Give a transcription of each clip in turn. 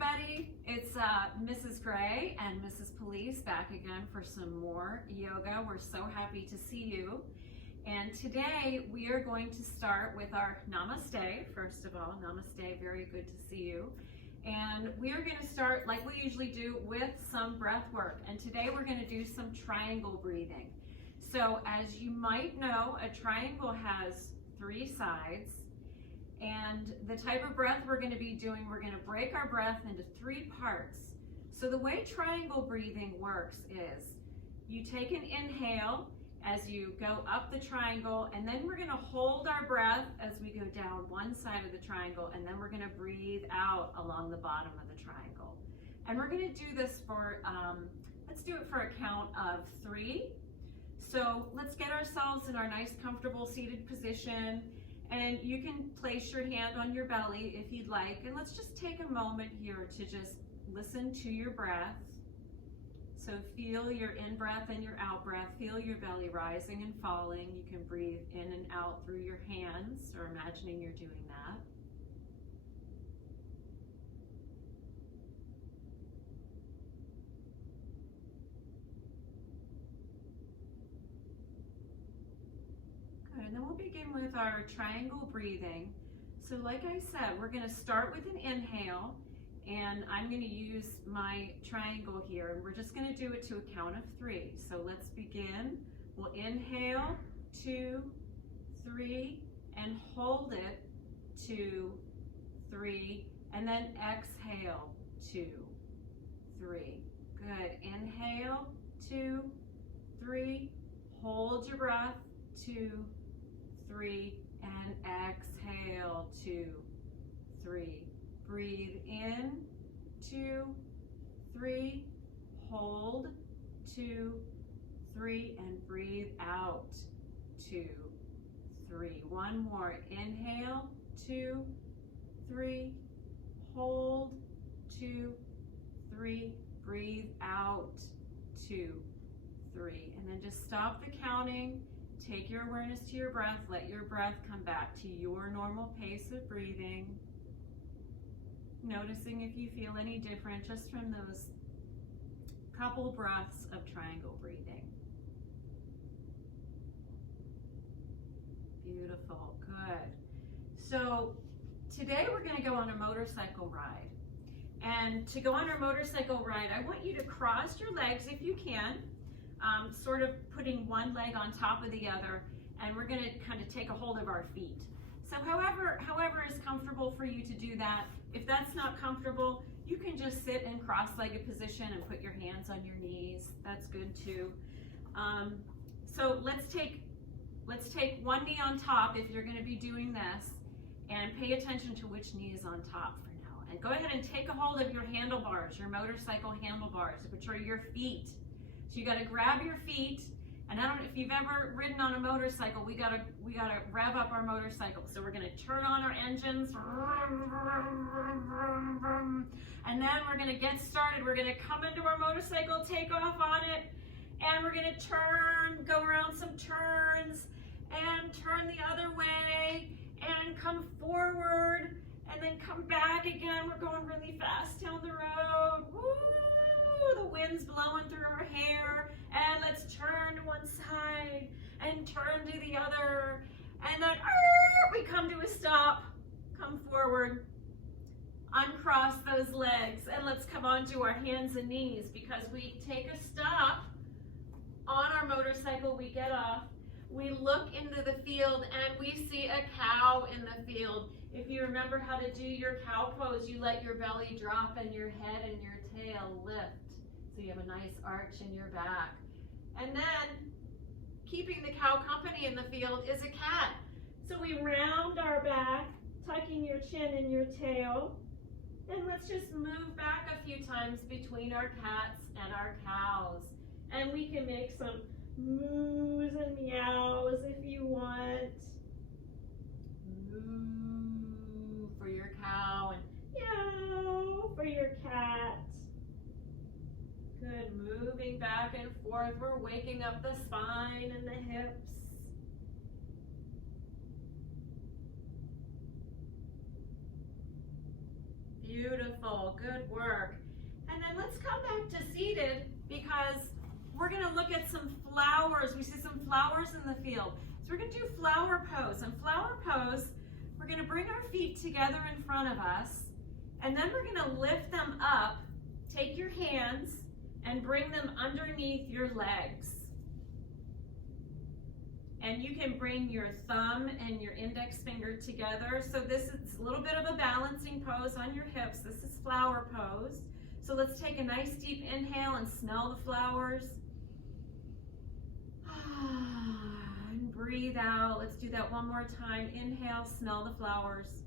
everybody. It's Mrs. Gray and Mrs. Police back again for some more yoga. We're so happy to see you. And today we are going to start with our namaste. First of all, namaste, very good to see you. And we are going to start like we usually do with some breath work. And today we're going to do some triangle breathing. So as you might know, a triangle has 3 sides. And the type of breath we're going to be doing, we're going to break our breath into 3 parts. So the way triangle breathing works is you take an inhale as you go up the triangle, and then we're going to hold our breath as we go down one side of the triangle, and then we're going to breathe out along the bottom of the triangle. And we're going to do this for, let's do it for a count of 3. So let's get ourselves in our nice comfortable seated position. And you can place your hand on your belly if you'd like. And let's just take a moment here to just listen to your breath. So feel your in-breath and your out-breath. Feel your belly rising and falling. You can breathe in and out through your hands, or imagining you're doing that. And then we'll begin with our triangle breathing. So like I said, we're going to start with an inhale, and I'm going to use my triangle here, and we're just going to do it to a count of 3. So let's begin. We'll inhale, 2, 3, and hold it, 2, 3, and then exhale, 2, 3. Good. Inhale, 2, 3, hold your breath, 2, 3, and exhale, 2, 3. Breathe in, 2, 3, hold, 2, 3, and breathe out, 2, 3. One more. Inhale, 2, 3, hold, 2, 3, breathe out, 2, 3. And then just stop the counting. Take your awareness to your breath. Let your breath come back to your normal pace of breathing. Noticing if you feel any different just from those couple breaths of triangle breathing. Beautiful, good. So today we're going to go on a motorcycle ride. And to go on our motorcycle ride, I want you to cross your legs if you can. Sort of putting one leg on top of the other, and we're going to kind of take a hold of our feet. So however is comfortable for you to do that. If that's not comfortable, you can just sit in cross-legged position and put your hands on your knees. That's good too. So let's take one knee on top if you're going to be doing this, and pay attention to which knee is on top for now. And go ahead and take a hold of your handlebars, your motorcycle handlebars, which are your feet. So you got to grab your feet, and I don't know if you've ever ridden on a motorcycle. We gotta rev up our motorcycle. So we're gonna turn on our engines, and then we're gonna get started. We're gonna come into our motorcycle, take off on it, and we're gonna turn, go around some turns, and turn the other way, and come forward, and then come back again. We're going really fast down the road. Woo! The wind's blowing through our hair, and let's turn to one side and turn to the other, and then we come to a stop. Come forward, uncross those legs, and let's come onto our hands and knees, because we take a stop on our motorcycle. We get off, we look into the field, and we see a cow in the field. If you remember how to do your cow pose, you let your belly drop and your head and your tail lift. So you have a nice arch in your back. And then, keeping the cow company in the field is a cat. So we round our back, tucking your chin and your tail. And let's just move back a few times between our cats and our cows. And we can make some moos and meows if you want. Moo for your cow and meow for your cat. Good, moving back and forth. We're waking up the spine and the hips. Beautiful, good work. And then let's come back to seated because we're gonna look at some flowers. We see some flowers in the field. So we're gonna do flower pose. And flower pose, we're gonna bring our feet together in front of us, and then we're gonna lift them up, take your hands, and bring them underneath your legs. And you can bring your thumb and your index finger together. So this is a little bit of a balancing pose on your hips. This is flower pose. So let's take a nice deep inhale and smell the flowers. And breathe out. Let's do that one more time. Inhale, smell the flowers.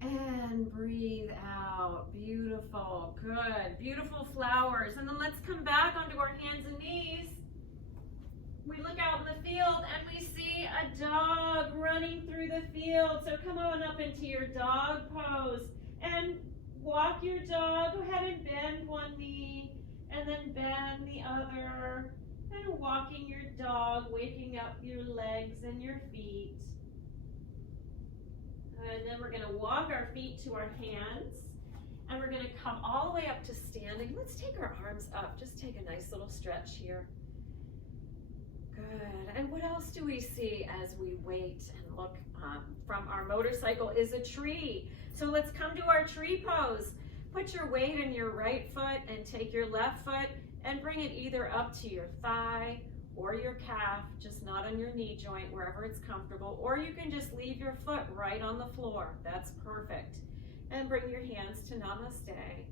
And breathe out. Beautiful, good, beautiful flowers. And then let's come back onto our hands and knees. We look out in the field and we see a dog running through the field. So come on up into your dog pose and walk your dog. Go ahead and bend one knee and then bend the other. And walking your dog, waking up your legs and your feet. And then we're gonna walk our feet to our hands. And we're gonna come all the way up to standing. Let's take our arms up. Just take a nice little stretch here. Good. And what else do we see as we wait and look from our motorcycle is a tree. So let's come to our tree pose. Put your weight in your right foot and take your left foot and bring it either up to your thigh or your calf, just not on your knee joint, wherever it's comfortable, or you can just leave your foot right on the floor. That's perfect. And bring your hands to Namaste.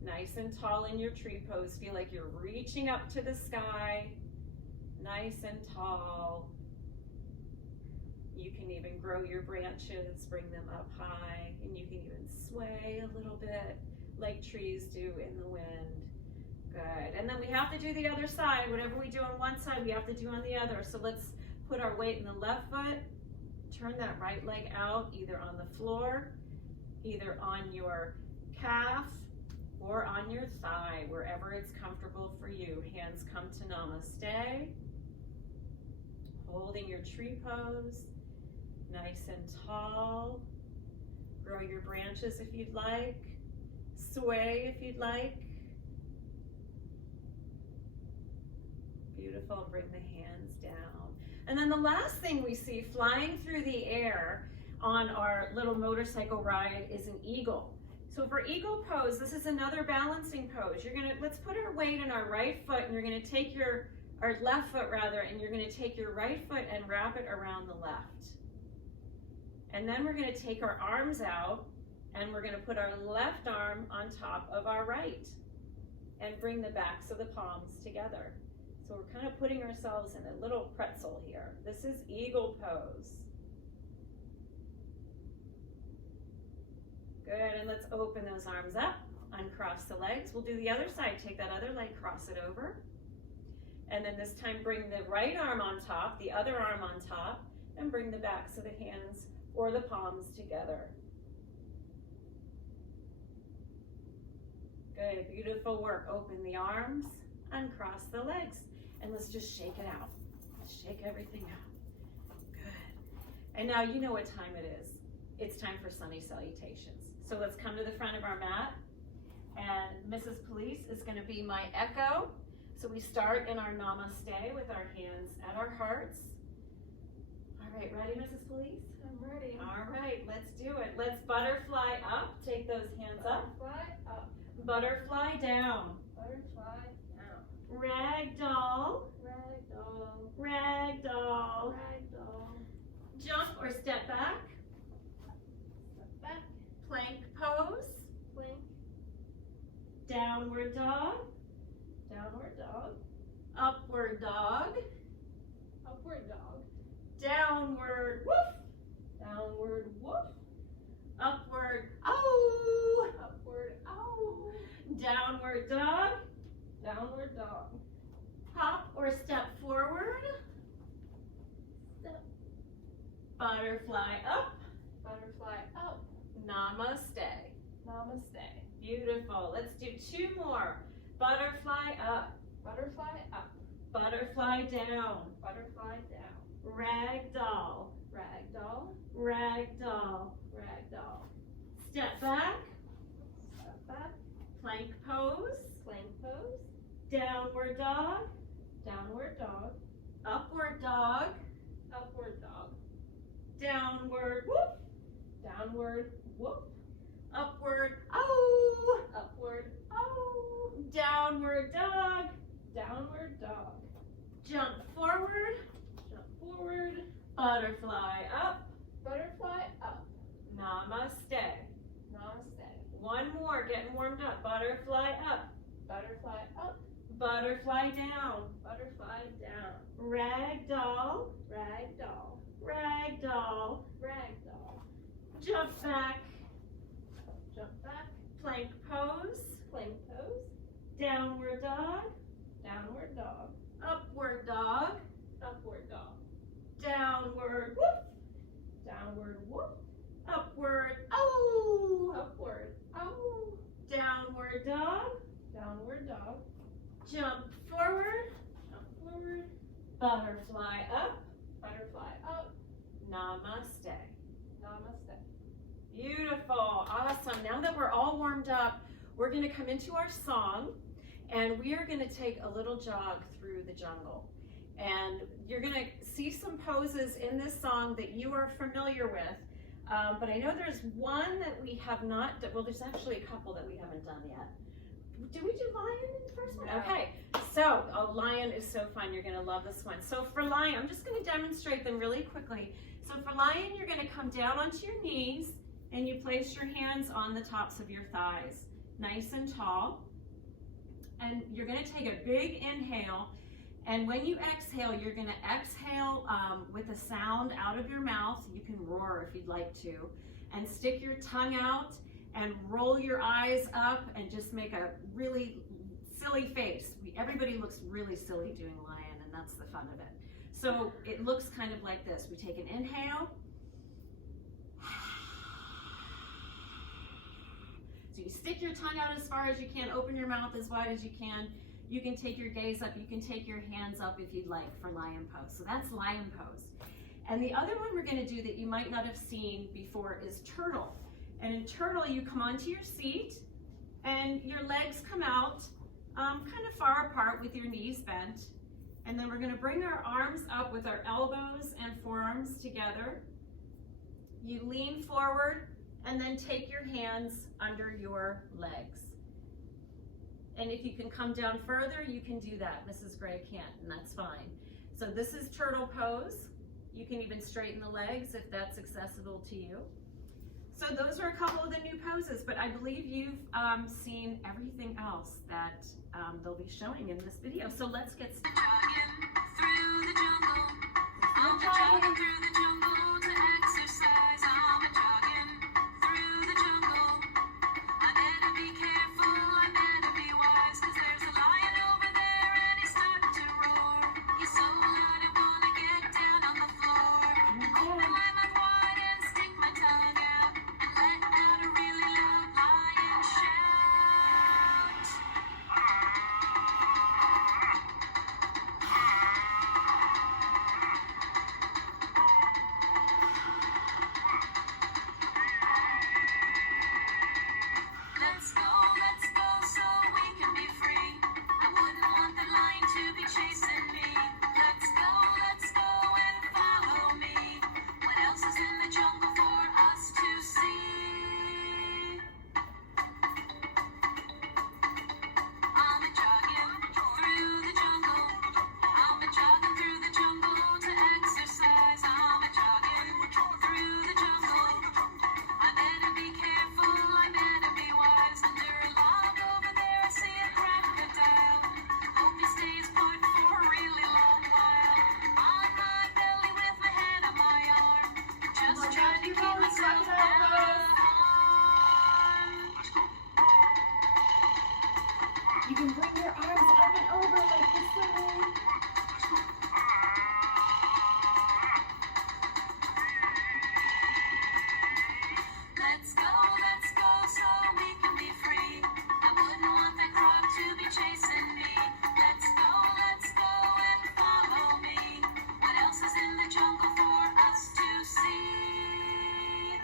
Nice and tall in your tree pose. Feel like you're reaching up to the sky. Nice and tall. You can even grow your branches, bring them up high, and you can even sway a little bit like trees do in the wind. Good. And then we have to do the other side. Whatever we do on one side, we have to do on the other. So let's put our weight in the left foot, turn that right leg out, either on the floor, either on your calf, or on your thigh, wherever it's comfortable for you. Hands come to Namaste. Holding your tree pose, nice and tall. Grow your branches if you'd like. Sway if you'd like. Beautiful, bring the hands down. And then the last thing we see flying through the air on our little motorcycle ride is an eagle. So for eagle pose, this is another balancing pose. Let's put our weight in our right foot, and you're gonna take our left foot rather, and you're gonna take your right foot and wrap it around the left. And then we're gonna take our arms out, and we're gonna put our left arm on top of our right, and bring the backs of the palms together. So we're kind of putting ourselves in a little pretzel here. This is eagle pose. Good, and let's open those arms up, uncross the legs. We'll do the other side. Take that other leg, cross it over. And then this time bring the right arm on top, the other arm on top, and bring the backs of the hands or the palms together. Good, beautiful work. Open the arms, uncross the legs, and let's just shake it out. Shake everything out. Good. And now you know what time it is. It's time for sunny salutations. So let's come to the front of our mat, and Mrs. Police is going to be my echo. So we start in our Namaste with our hands at our hearts. All right, ready, Mrs. Police? I'm ready. All right, let's do it. Let's butterfly up. Take those hands up. Butterfly up. Butterfly down. Butterfly down. Ragdoll. Ragdoll. Ragdoll. Ragdoll. Jump or step back. Step back. Plank pose. Plank. Downward dog. Downward dog. Upward dog. Upward dog. Downward woof. Downward woof. Upward ow. Upward ow. Downward dog. Downward dog. Hop or step forward. Step. Butterfly up. Butterfly up. Namaste. Namaste. Beautiful. Let's do two more. Butterfly up. Butterfly up. Butterfly down. Butterfly down. Ragdoll. Ragdoll. Ragdoll. Ragdoll. Step back, Step back. plank pose, Plank pose. downward dog, Downward dog. upward dog, Upward dog. downward whoop, Downward whoop. upward oh, Upward oh. downward dog, Downward dog. jump forward, Jump forward. butterfly up, Butterfly up. namaste. Namaste. One more, getting warmed up, butterfly up, Butterfly up. butterfly down, Butterfly down. rag doll, Rag doll. rag doll, Rag doll. jump back, Jump back. plank pose, Plank pose. downward dog, Downward dog. upward dog, Upward dog. downward whoop, Downward whoop. upward oh, Upward oh. downward dog, Downward dog. jump forward, Jump forward. butterfly up, Butterfly up. namaste. Namaste. Beautiful, awesome. Now that we're all warmed up, we're gonna come into our song and we are gonna take a little jog through the jungle. And you're gonna see some poses in this song that you are familiar with. But I know there's one that we have not, well, there's actually a couple that we haven't done yet. Did we do lion in the first one? No. Okay, so lion is so fun. You're gonna love this one. So for lion, I'm just gonna demonstrate them really quickly. So for lion, you're gonna come down onto your knees and you place your hands on the tops of your thighs, nice and tall. And you're gonna take a big inhale. And when you exhale, you're gonna exhale with a sound out of your mouth. You can roar if you'd like to. And stick your tongue out and roll your eyes up and just make a really silly face. Everybody looks really silly doing lion, and that's the fun of it. So it looks kind of like this. We take an inhale. So you stick your tongue out as far as you can, open your mouth as wide as you can. You can take your gaze up, you can take your hands up if you'd like for lion pose. So that's lion pose. And the other one we're gonna do that you might not have seen before is turtle. And in turtle, you come onto your seat and your legs come out kind of far apart with your knees bent. And then we're gonna bring our arms up with our elbows and forearms together. You lean forward and then take your hands under your legs. And if you can come down further, you can do that. Mrs. Gray can't, and that's fine. So this is turtle pose. You can even straighten the legs if that's accessible to you. So those are a couple of the new poses, but I believe you've seen everything else that they'll be showing in this video. So let's get started. Through the jungle, I'm jogging through the jungle to exercise. I'm jogging through the jungle. I better be careful, I better be wise, 'cause there's a lion over there and he's starting to roar. He's so loud I wanna get down on the floor. Open my mouth wide and stick my tongue out and let out a really loud lion shout. Let's go so we can be free. I wouldn't want the lion to be chasing me. Let's go and follow me. What else is in the jungle for us to see? I'm jogging through the jungle. I'm jogging through the jungle to exercise. I'm jogging through the jungle. I better be careful, I better be wise. Under a log over there, I see a crocodile. Hope he stays put for a really long while. On my belly with my head on my arm, just trying to keep myself warm. You can bring your arms up and over like this way. Let's go so we can be free. I wouldn't want that croc to be chasing me. Let's go and follow me. What else is in the jungle for us to see?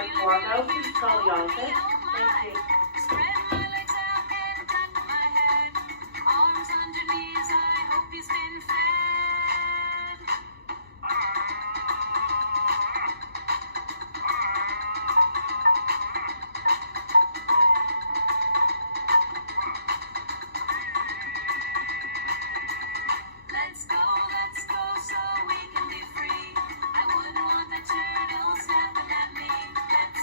start to walk out, please call the office. Thank you. Spread my legs out and tuck my head. Arms under knees, I hope he's been fed. Let's go so we can be free. I wouldn't want the turtle snapping at me. Let's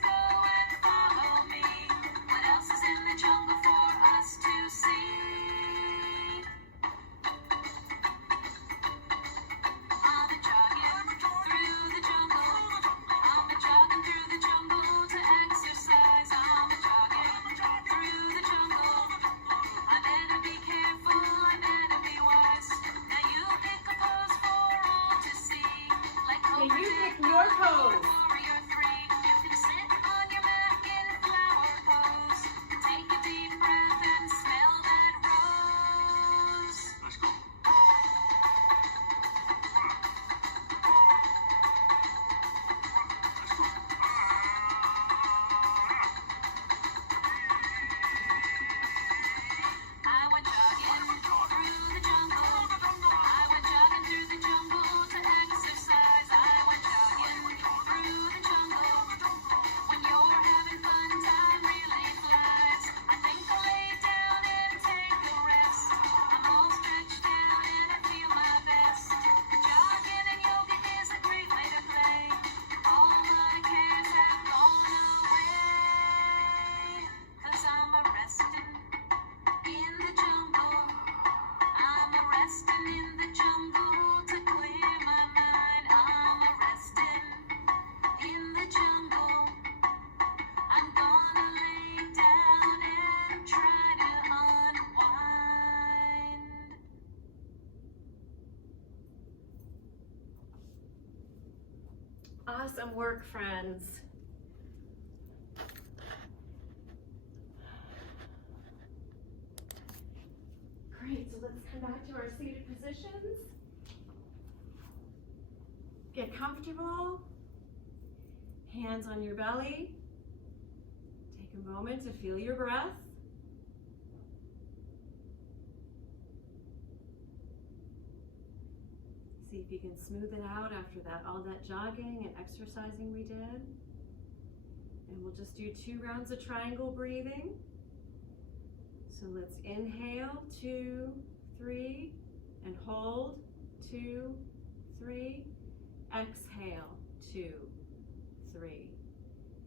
go and follow me. What else is in the jungle for us to see? I'm a jogging through the jungle. I'm a jogging through the jungle to exercise. I'm a jogging through the jungle. I better be careful, I better be wise. Now you pick a pose for all to see. Like Okay, you Cobra pick your pose. Warrior 3. You can sit on your back in flower pose. Take a deep breath and smell that rose. I went jogging through the jungle. I went jogging through the jungle to exercise. I went jogging through the jungle. When you're having fun, time really flies. I think I'll lay down and take a rest. I'm all stretched out and I feel my best. Jogging and yoga is a great way to play. All my cares have gone away. 'Cause I'm a resting in the jungle. I'm a resting in the jungle to clear my mind. I'm a resting in the jungle. I'm gonna lay down and try to unwind. Awesome work, friends. Great, so let's come back to our seated positions. Get comfortable. Hands on your belly. Take a moment to feel your breath. See if you can smooth it out after all that jogging and exercising we did. And we'll just do 2 rounds of triangle breathing. So let's inhale, 2, 3, and hold, 2, 3. Exhale, 2, 3.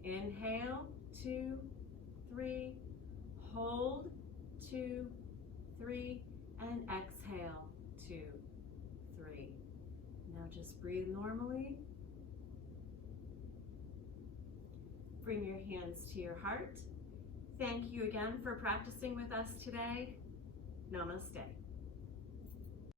Inhale, 2, 3. Hold, 2, 3, and exhale, 2, 3. Now just breathe normally. Bring your hands to your heart. Thank you again for practicing with us today. Namaste.